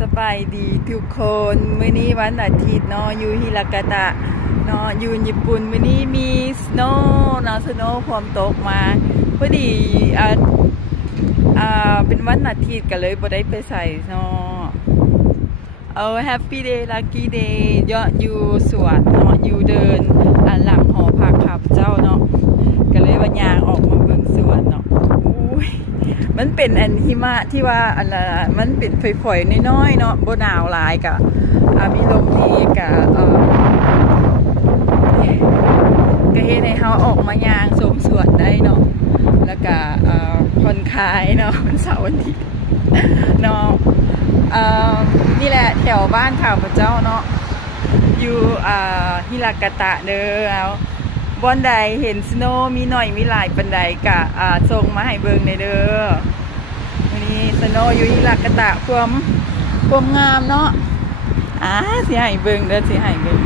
สบายดีทุกคนมื้อนี้วันอาทิตย์เนาะอยู่ฮิรากาตะเนาะอยู่ญี่ปุ่นมื้อนี้มีสโนว์เนาะสโนว์พร้อมตกมาพอดีเป็นวันอาทิตย์ก็เลยบ่ได้ไปใส่เนาะแฮปปี้เดย์ลัคกี้เดย์ยอดอยู่สวนเนาะอยู่เดินหลังหอพักครับเจ้าเนาะก็เลยว่ายางออกมาเบิ่งสวนเนาะอุ้ยมันเป็นอันหิมะที่ว่ามันเป็นฝอยๆน้อยๆเนาะบ่หนาวหลายกะมีลมดีกะก็เฮ็ดให้เฮาออกมายางชมสวนได้เนาะแล้วก็ผ่อนคลายเนาะวันเสาร์วันอาทิตย์เนาะนี่แหละแถวบ้านข่าวพระเจ้าเนาะอยู่ฮิรากาตะเด้อเอาบอนใดเห็นสโนว์มีหน่อยมีหลายปันใดกะส่งมาให้เบิ่งในเด้อวันนี้สโนว์อยู่ฮิรากาตะความงามเนาะสิให้เบิ่งเด้อสิให้เบิ่ง